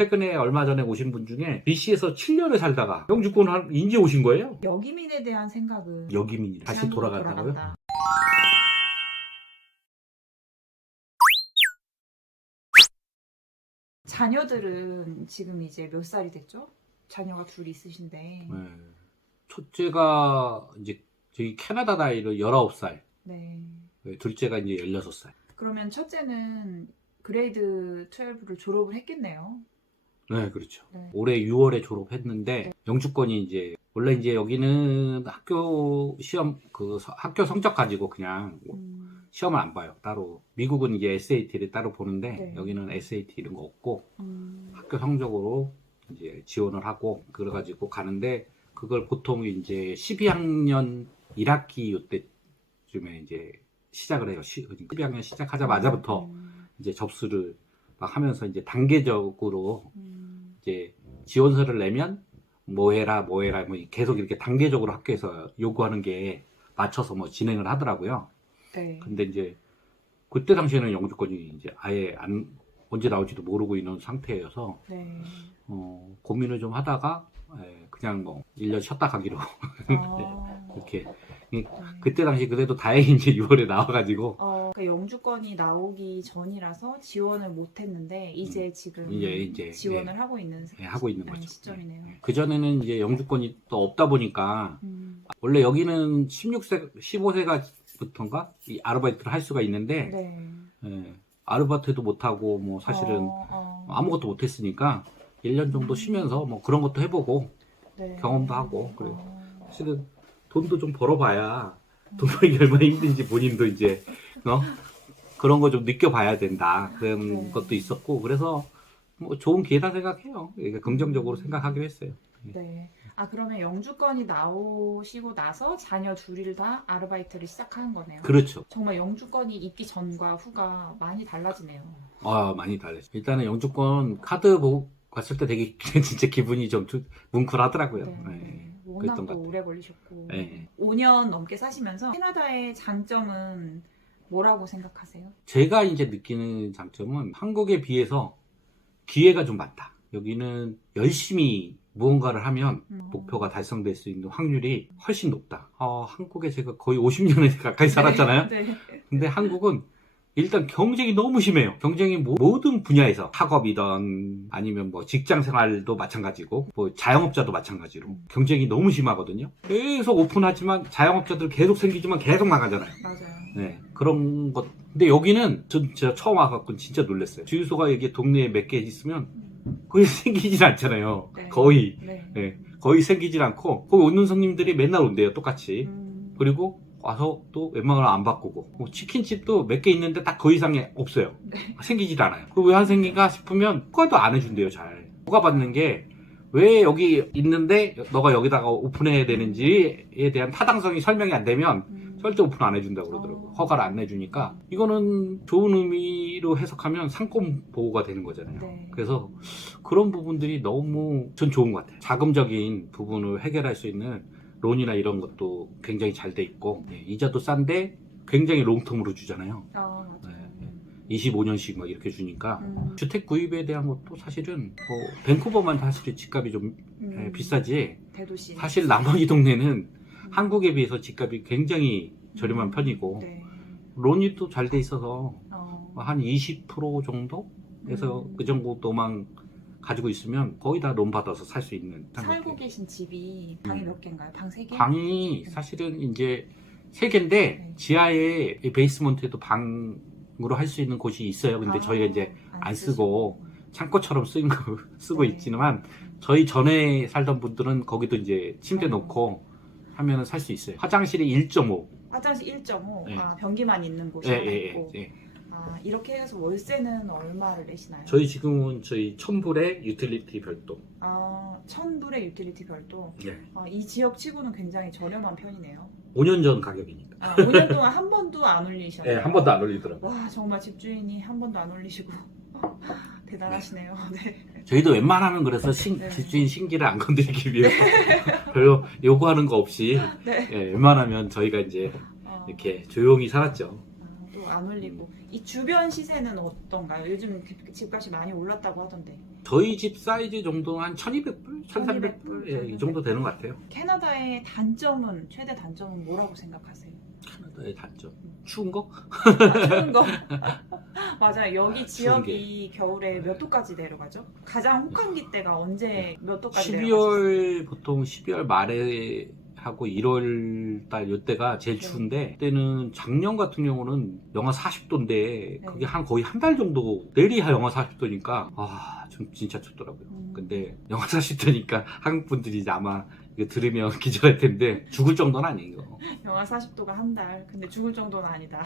최근에 얼마 전에 오신 분 중에 BC에서 7년을 살다가 영주권 인제 오신 거예요? 여기민에 대한 생각은 여기민이 다시 지상으로 돌아갔다고요? 돌아간다. 자녀들은 지금 이제 몇 살이 됐죠? 자녀가 둘 있으신데. 네. 첫째가 이제 저희 캐나다 나이로 19살, 네. 둘째가 이제 16살. 그러면 첫째는 그레이드 12를 졸업을 했겠네요. 네, 그렇죠. 네. 올해 6월에 졸업했는데 영주권이 이제 원래 이제 여기는 학교 시험 학교 성적 가지고 그냥 시험을 안 봐요. 따로 미국은 이제 SAT를 따로 보는데 네. 여기는 SAT 이런 거 없고 학교 성적으로 이제 지원을 하고 그래가지고 가는데 그걸 보통 이제 12학년 1학기 요때쯤에 이제 시작을 해요. 12학년 시작하자마자부터 이제 접수를 막 하면서 이제 단계적으로 이제 지원서를 내면 뭐 해라 뭐 계속 이렇게 단계적으로 학교에서 요구하는 게 맞춰서 뭐 진행을 하더라고요. 네. 근데 이제 그때 당시에는 영주권이 이제 아예 언제 나올지도 모르고 있는 상태여서 네. 고민을 좀 하다가 그냥 뭐 1년 쉬었다 가기로 이렇게 그때 당시 그래도 다행히 이제 6월에 나와가지고 그러니까 영주권이 나오기 전이라서 지원을 못했는데 이제 지금 이제 지원을 하고 있는 하고 있는 거죠. 시점이네요. 그 전에는 이제 영주권이 또 없다 보니까 원래 여기는 15세가부터인가 이 아르바이트를 할 수가 있는데 네. 아르바이트도 못하고 뭐 사실은 아무것도 못했으니까 1년 정도 쉬면서 뭐 그런 것도 해보고 네. 경험도 하고 그래요. 사실은 돈도 좀 벌어봐야 돈 벌기 얼마나 힘든지 본인도 이제 그런 거 좀 느껴봐야 된다 그런 네. 것도 있었고 그래서 뭐 좋은 기회다 생각해요. 긍정적으로 생각하기로 했어요. 네. 그러면 영주권이 나오시고 나서 자녀 둘을 다 아르바이트를 시작한 거네요. 그렇죠. 정말 영주권이 있기 전과 후가 많이 달라지네요. 많이 달랐어요. 일단은 영주권 카드 보고 갔을 때 되게 진짜 기분이 좀 뭉클하더라고요. 네. 워낙 그랬던 것 또 같아요. 오래 걸리셨고 네. 5년 넘게 사시면서 캐나다의 장점은 뭐라고 생각하세요? 제가 이제 느끼는 장점은 한국에 비해서 기회가 좀 많다. 여기는 열심히 무언가를 하면 목표가 달성될 수 있는 확률이 훨씬 높다. 한국에 제가 거의 50년에 가까이 살았잖아요. 네. 근데 한국은 일단 경쟁이 너무 심해요. 경쟁이 모든 분야에서 학업이든 아니면 뭐 직장 생활도 마찬가지고 뭐 자영업자도 마찬가지로 경쟁이 너무 심하거든요. 계속 오픈하지만 자영업자들 계속 생기지만 계속 나가잖아요. 맞아요. 네, 그런 것. 근데 여기는 전 진짜 처음 와갖고 진짜 놀랐어요. 주유소가 여기 동네에 몇 개 있으면 거의 생기질 않잖아요. 네. 거의. 네. 네, 거의 생기질 않고 거기 오는 손님들이 맨날 온대요. 똑같이. 그리고 와서 또 웬만하면 안 바꾸고 뭐 치킨집도 몇 개 있는데 딱 그 이상이 없어요. 생기질 않아요. 그 왜 안 생긴가 싶으면 허가도 안 해준대요. 잘 허가 받는 게 왜 여기 있는데 너가 여기다가 오픈해야 되는지에 대한 타당성이 설명이 안 되면 절대 오픈 안 해준다고 그러더라고요. 허가를 안 내주니까 이거는 좋은 의미로 해석하면 상권 보호가 되는 거잖아요. 네. 그래서 그런 부분들이 너무 전 좋은 것 같아요. 자금적인 부분을 해결할 수 있는 론이나 이런 것도 굉장히 잘 돼 있고 이자도 싼데 굉장히 롱텀으로 주잖아요. 맞아요. 25년씩 막 이렇게 주니까 주택 구입에 대한 것도 사실은 뭐 밴쿠버만 사실 집값이 좀 비싸지 대도시. 사실 나머지 동네는 한국에 비해서 집값이 굉장히 저렴한 편이고 네. 론이 또 잘 돼 있어서 한 20% 정도에서 그 정도만 가지고 있으면 거의 다 론 받아서 살 수 있는 살고 계신 집이 방이 몇 개인가요? 방 3개? 방이 사실은 이제 3개인데 네. 지하에 베이스먼트에도 방으로 할 수 있는 곳이 있어요. 근데 저희가 이제 안 쓰고 창고처럼 쓰고 네. 있지만 저희 전에 살던 분들은 거기도 이제 침대 놓고 하면은 살 수 있어요. 화장실이 1.5. 화장실 1.5. 네. 변기만 있는 곳이 하나 있고. 예. 이렇게 해서 월세는 얼마를 내시나요? 저희 지금은 저희 1,000불에 유틸리티 별도. 1,000불의 유틸리티 별도. 예. 이 지역 치고는 굉장히 저렴한 편이네요. 5년 전 가격이니까. 5년 동안 한 번도 안 올리셨나요? 한 번도 안 올리더라고요. 와, 정말 집주인이 한 번도 안 올리시고 대단하시네요. 네. 저희도 웬만하면 그래서 네. 집주인 신기를 안 건드리기 위해서 별로 요구하는 거 없이 네. 웬만하면 저희가 이제 이렇게 조용히 살았죠. 또 안 올리고. 이 주변 시세는 어떤가요? 요즘 집값이 많이 올랐다고 하던데. 저희 집 사이즈 정도는 한 1200불? 1300불? 예, 이 정도 되는 것 같아요. 캐나다의 단점은, 최대 단점은 뭐라고 생각하세요? 캐나다의 단점. 추운 거? 추운 거. 맞아요. 여기 추운 지역이 겨울에 몇 도까지 내려가죠? 가장 혹한기 때가 언제 몇 도까지 12월, 보통 12월 말에 하고 1월 달 요때가 제일 네. 추운데, 그때는 작년 같은 경우는 영하 40도인데 그게 거의 한 달 정도 내리 영하 40도니까 좀 진짜 춥더라고요. 근데 영하 40도니까 한국 분들이 이제 아마 이거 들으면 기절할 텐데 죽을 정도는 아니에요. 영하 40도가 한 달. 근데 죽을 정도는 아니다.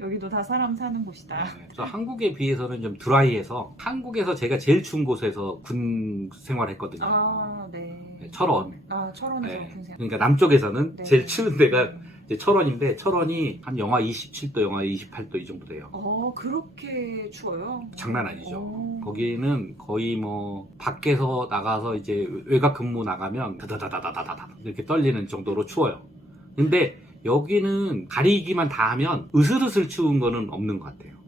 여기도 다 사람 사는 곳이다. 그래서 한국에 비해서는 좀 드라이해서, 한국에서 제가 제일 추운 곳에서 군 생활했거든요. 아, 네. 철원. 아, 철원에서 네. 군생. 그러니까 남쪽에서는 네. 제일 추운 데가 이제 철원인데, 철원이 한 영하 27도, 영하 28도 이 정도 돼요. 그렇게 추워요? 장난 아니죠. 오. 거기는 거의 뭐 밖에서 나가서 이제 외곽 근무 나가면 다다다다다다다 이렇게 떨리는 정도로 추워요. 근데 여기는 가리기만 다 하면 으슬으슬 추운 거는 없는 것 같아요.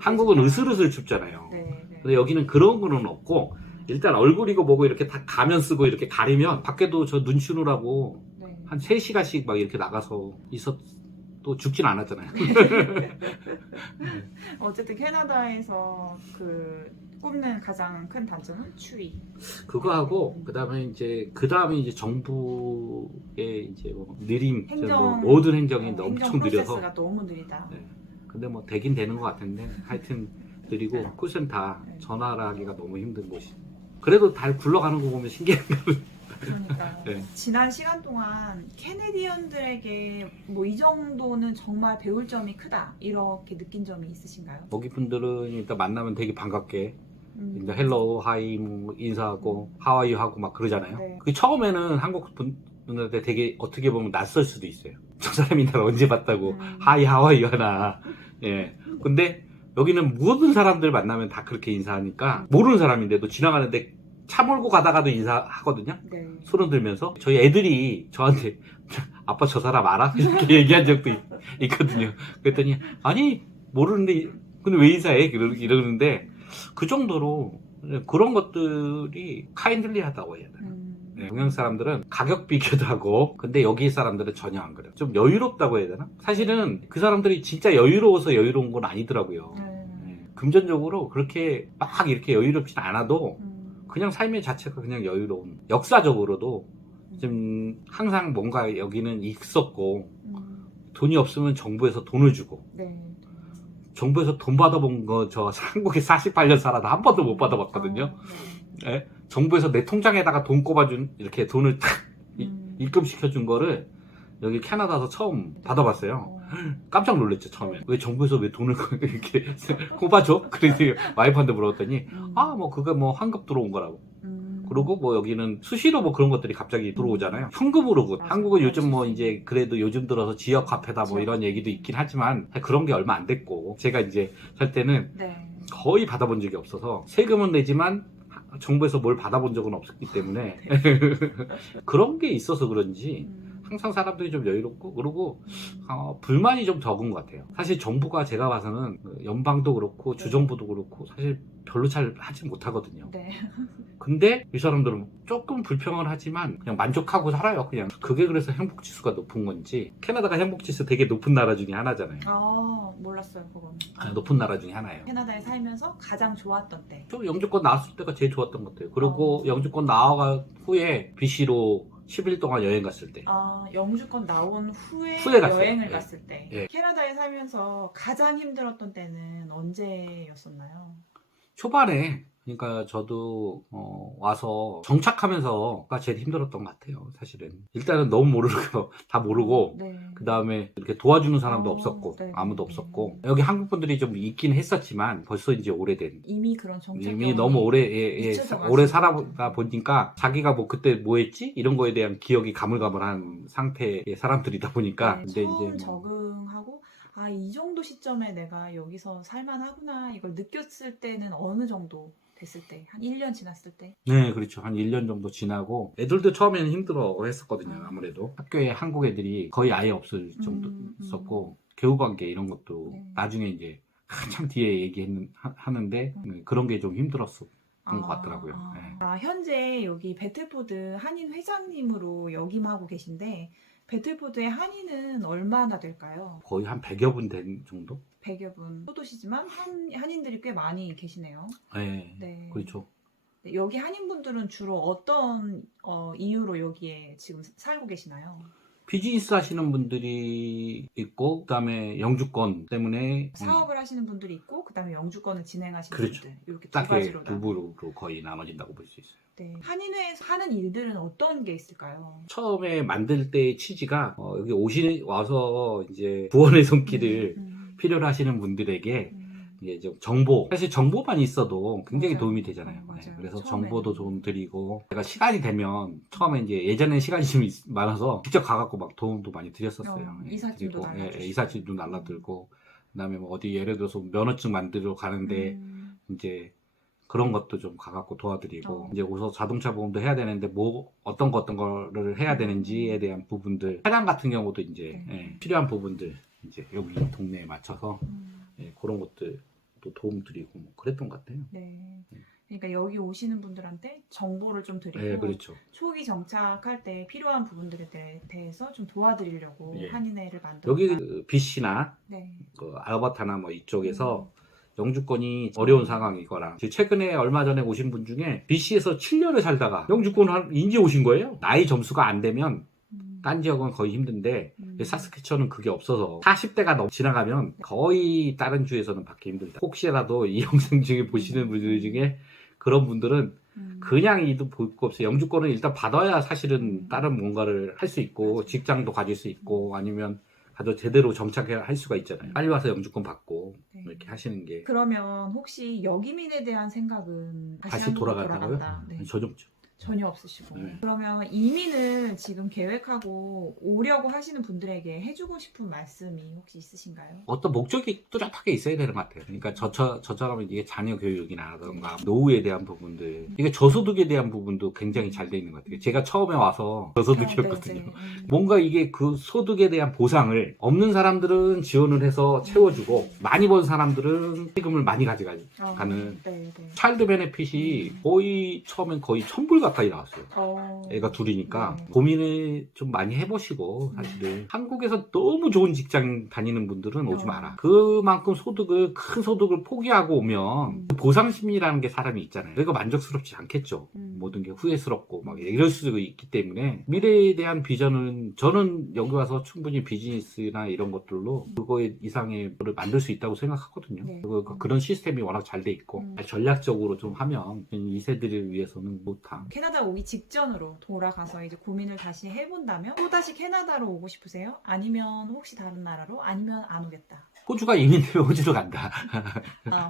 한국은 으슬으슬 춥잖아요. 네. 근데 여기는 그런 거는 없고, 일단 얼굴이고 뭐고 이렇게 다 가면 쓰고 이렇게 가리면, 밖에도 저 눈 추느라고 네. 한 3시간씩 막 이렇게 나가서 또 죽진 않았잖아요. 어쨌든 캐나다에서 꼽는 가장 큰 단점은 추위. 그거하고 그다음에 이제 정부의 이제 뭐 느림, 행정, 모든 행정이 행정 엄청 느려서. 프로세스가 너무 느리다. 네. 근데 뭐 되긴 되는 것 같은데, 하여튼 느리고 콜센터 네. 전화를 하기가 너무 힘든 곳이. 그래도 달 굴러가는 거 보면 신기해요. 그러니까 네. 지난 시간 동안 캐네디언들에게 뭐 이 정도는 정말 배울 점이 크다 이렇게 느낀 점이 있으신가요? 거기 분들은 일단 만나면 되게 반갑게 이제 헬로우 하이 뭐 인사하고 하와이 하고 막 그러잖아요. 네. 그 처음에는 한국 분들한테 되게 어떻게 보면 낯설 수도 있어요. 저 사람이 나를 언제 봤다고 하이 하와이 하나. 예. 근데 여기는 모든 사람들 만나면 다 그렇게 인사하니까, 모르는 사람인데도 지나가는데 차 몰고 가다가도 인사하거든요. 네. 손을 들면서. 저희 애들이 저한테 아빠 저 사람 알아? 이렇게 얘기한 적도 있거든요. 그랬더니 아니 모르는데 근데 왜 인사해? 이러는데, 그 정도로 그런 것들이 카인들리하다고 해야 되나. 네, 동양 사람들은 가격 비교도 하고, 근데 여기 사람들은 전혀 안 그래요. 좀 여유롭다고 해야 되나? 사실은 그 사람들이 진짜 여유로워서 여유로운 건 아니더라고요. 네, 금전적으로 그렇게 막 이렇게 여유롭진 않아도 그냥 삶의 자체가 그냥 여유로운, 역사적으로도 좀 항상 뭔가 여기는 있었고, 돈이 없으면 정부에서 돈을 주고, 네. 정부에서 돈 받아본 거 저 한국에 48년 살아도 한 번도 못 받아봤거든요. 네. 네? 정부에서 내 통장에다가 돈 꼽아준, 이렇게 돈을 탁 입금시켜준 거를 여기 캐나다에서 처음 받아봤어요. 깜짝 놀랐죠, 처음에. 왜 정부에서 왜 돈을 이렇게 꼽아줘? 그래서 와이프한테 물어봤더니, 뭐 그거 뭐 환급 들어온 거라고. 그리고 뭐 여기는 수시로 뭐 그런 것들이 갑자기 들어오잖아요. 현금으로. 맞아. 한국은 요즘 뭐 이제 그래도 요즘 들어서 지역화폐다 뭐 이런 얘기도 있긴 하지만, 그런 게 얼마 안 됐고, 제가 이제 살 때는 네. 거의 받아본 적이 없어서, 세금은 내지만 정부에서 뭘 받아본 적은 없었기 때문에 그런 게 있어서 그런지 항상 사람들이 좀 여유롭고, 그리고 불만이 좀 적은 것 같아요. 사실 정부가 제가 봐서는 연방도 그렇고 주정부도 그렇고 사실 별로 잘 하지 못하거든요. 네. 근데 이 사람들은 조금 불평을 하지만 그냥 만족하고 살아요. 그냥 그게 그래서 행복지수가 높은 건지. 캐나다가 행복지수 되게 높은 나라 중에 하나잖아요. 몰랐어요, 그건. 높은 나라 중에 하나예요. 캐나다에 살면서 가장 좋았던 때. 저 영주권 나왔을 때가 제일 좋았던 것 같아요. 그리고 영주권 나와 후에 BC로 10일 동안 여행 갔을 때. 영주권 나온 후에 갔어요. 여행을 예. 갔을 때. 예. 캐나다에 살면서 가장 힘들었던 때는 언제였었나요? 초반에, 그러니까 저도 와서 정착하면서가 제일 힘들었던 것 같아요. 사실은 일단은 너무 모르고 다 모르고, 네. 그 다음에 이렇게 도와주는 사람도 없었고, 네. 아무도 없었고, 여기 한국 분들이 좀 있긴 했었지만 벌써 이제 오래된, 이미 그런 정책 이미 너무 오래 잊혀져가지고. 오래 살아다 보니까 자기가 뭐 그때 뭐 했지 이런 거에 대한 기억이 가물가물한 상태의 사람들이다 보니까. 네, 근데 처음 이제 적응하고 아, 이 정도 시점에 내가 여기서 살만하구나 이걸 느꼈을 때는 어느 정도 됐을 때? 한 1년 지났을 때? 네, 그렇죠. 한 1년 정도 지나고 애들도 처음에는 힘들어 했었거든요. 아. 아무래도 학교에 한국 애들이 거의 아예 없을 정도 있었고 교우관계 이런 것도 네. 나중에 이제 한참 뒤에 하는데 그런 게 좀 힘들었던 것 같더라고요. 네. 현재 여기 배틀포드 한인 회장님으로 역임하고 계신데 배틀포드의 한인은 얼마나 될까요? 거의 한 100여 분 된 정도? 100여 분. 소도시지만 한인들이 꽤 많이 계시네요. 네, 네. 그렇죠. 네, 여기 한인분들은 주로 어떤 이유로 여기에 지금 살고 계시나요? 비즈니스 하시는 분들이 있고 그다음에 영주권 때문에 사업을 하시는 분들이 있고 그다음에 영주권을 진행하시는 그렇죠. 분들 이렇게 두 딱히 가지로 두 부로 거의 나눠진다고 볼 수 있어요. 네. 한인회에서 하는 일들은 어떤 게 있을까요? 처음에 만들 때의 취지가 여기 와서 이제 구원의 손길을 필요로 하시는 분들에게 이제 좀 정보, 사실 정보만 있어도 굉장히 맞아요. 도움이 되잖아요. 맞아요. 네, 그래서 처음에는. 정보도 좀 드리고 제가 시간이 되면 처음에 이제 예전에 시간이 좀 많아서 직접 가갖고 막 도움도 많이 드렸었어요. 이삿짐도 날라주시고. 이삿짐도 날라들고 그다음에 뭐 어디 예를 들어서 면허증 만들러 가는데 이제 그런 것도 좀 가갖고 도와드리고 이제 우선 자동차 보험도 해야 되는데 뭐 어떤 거를 해야 되는지에 대한 부분들 차량 같은 경우도 이제 필요한 부분들 이제 여기 동네에 맞춰서 그런 것들 또 도움 드리고 뭐 그랬던 것 같아요. 네. 그러니까 여기 오시는 분들한테 정보를 좀 드리고 네, 그렇죠. 초기 정착할 때 필요한 부분들에 대해서 좀 도와드리려고 예. 한인회를 만들었다. 여기 그 BC나 네. 그 알버타나 뭐 이쪽에서 영주권이 어려운 상황이거나 최근에 얼마 전에 오신 분 중에 BC에서 7년을 살다가 영주권 이제 오신 거예요. 나이 점수가 안 되면 딴 지역은 거의 힘든데 사스캐처는 그게 없어서 40대가 지나가면 거의 다른 주에서는 받기 힘들다. 혹시라도 이 영상 중에 보시는 분들 중에 그런 분들은 그냥 이도 볼 거 없어요. 영주권은 일단 받아야 사실은 다른 뭔가를 할 수 있고 직장도 가질 수 있고 아니면 가도 제대로 정착할 수가 있잖아요. 빨리 와서 영주권 받고 네. 이렇게 하시는 게 그러면 혹시 역이민에 대한 생각은 다시 한국으로 돌아간다고요? 돌아간다. 네. 전혀 없죠. 전혀 없으시고. 네. 그러면 이민을 지금 계획하고 오려고 하시는 분들에게 해주고 싶은 말씀이 혹시 있으신가요? 어떤 목적이 뚜렷하게 있어야 되는 것 같아요. 그러니까 저처럼 이게 자녀 교육이나든가 노후에 대한 부분들, 이게 저소득에 대한 부분도 굉장히 잘 돼 있는 것 같아요. 제가 처음에 와서 저소득이었거든요. 뭔가 이게 그 소득에 대한 보상을 없는 사람들은 지원을 해서 채워주고 많이 번 사람들은 세금을 많이 가져가는 차일드 베네핏이 거의 처음엔 거의 1,000불 가까이 나왔어요. 애가 둘이니까 고민을 좀 많이 해보시고 사실은 한국에서 너무 좋은 직장 다니는 분들은 오지 마라. 그만큼 큰 소득을 포기하고 오면 보상 심리라는 게 사람이 있잖아요. 내가 만족스럽지 않겠죠. 모든 게 후회스럽고 막 이럴 수도 있기 때문에 미래에 대한 비전은 저는 여기 와서 충분히 비즈니스나 이런 것들로 그거 이상의 거를 만들 수 있다고 생각하거든요. 그런 시스템이 워낙 잘 돼 있고 전략적으로 좀 하면 2세들을 위해서는 좋다. 캐나다 오기 직전으로 돌아가서 이제 고민을 다시 해본다면 또다시 캐나다로 오고 싶으세요? 아니면 혹시 다른 나라로? 아니면 안 오겠다? 호주가 이민되면 호주로 간다.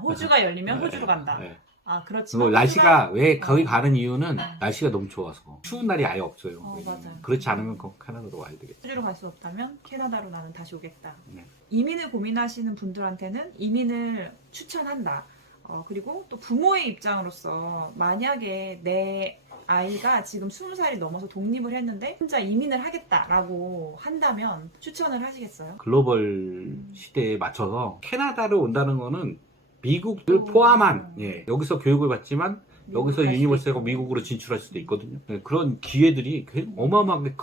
호주가 열리면 호주로 간다. 네. 그렇지만 날씨가 왜 거기 가는 이유는 날씨가 너무 좋아서 추운 날이 아예 없어요. 맞아요. 그렇지 않으면 캐나다로 와야 되겠죠. 호주로 갈 수 없다면 캐나다로 나는 다시 오겠다. 네. 이민을 고민하시는 분들한테는 이민을 추천한다. 그리고 또 부모의 입장으로서 만약에 내 아이가 지금 20살이 넘어서 독립을 했는데 혼자 이민을 하겠다라고 한다면 추천을 하시겠어요? 글로벌 시대에 맞춰서 캐나다로 온다는 거는 미국을 포함한 여기서 교육을 받지만 여기서 유니버시티하고 미국으로 진출할 수도 있거든요. 그런 기회들이 어마어마하게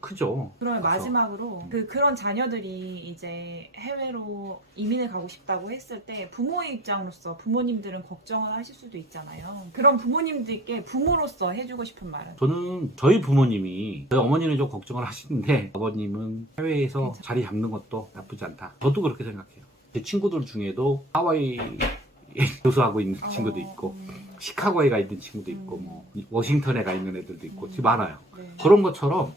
크죠. 그러면 마지막으로 그런 자녀들이 이제 해외로 이민을 가고 싶다고 했을 때 부모의 입장으로서 부모님들은 걱정을 하실 수도 있잖아요. 그런 부모님들께 부모로서 해주고 싶은 말은? 저는 저희 부모님이 저희 어머니는 좀 걱정을 하시는데 아버님은 해외에서 자리 잡는 것도 나쁘지 않다. 저도 그렇게 생각해요. 제 친구들 중에도 하와이에 교수하고 있는 친구도 있고 시카고에 가 있는 친구도 있고 뭐 워싱턴에 가 있는 애들도 있고 되게 많아요. 그런 것처럼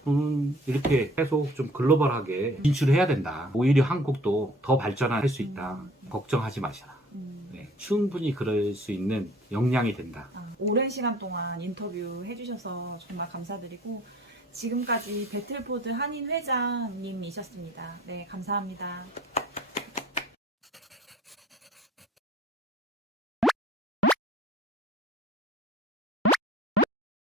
이렇게 계속 좀 글로벌하게 진출해야 된다. 오히려 한국도 더 발전할 수 있다. 걱정하지 마시라. 충분히 그럴 수 있는 역량이 된다. 오랜 시간 동안 인터뷰 해주셔서 정말 감사드리고 지금까지 배틀포드 한인 회장님이셨습니다. 네, 감사합니다.